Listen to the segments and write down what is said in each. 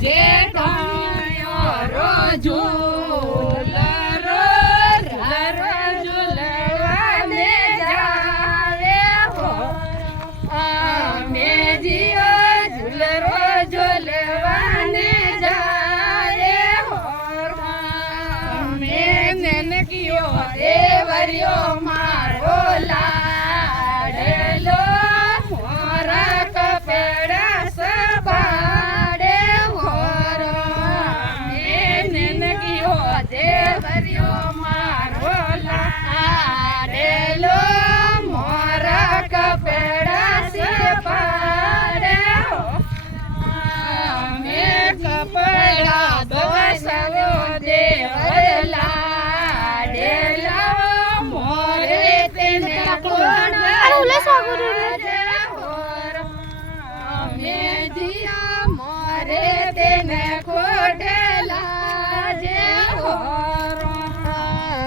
જેઠાણીઓ રોજુ મારો લાડલો મોરા કપડા સપાડે હોરો નનકીઓ દેવરિયો મારો લાડલો મોરા કપડા સપાડે મે કપડા બસવો દેવલા મોરે તેને ખોટેલા જે હોરો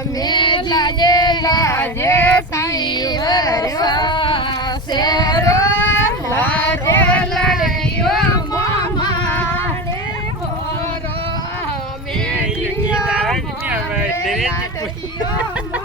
મે લાજે લાજે સાઈ વરવા શેરો લાજે લાડ્યો મોમાડે હોરો મે જીયા મોરે લાડ્યો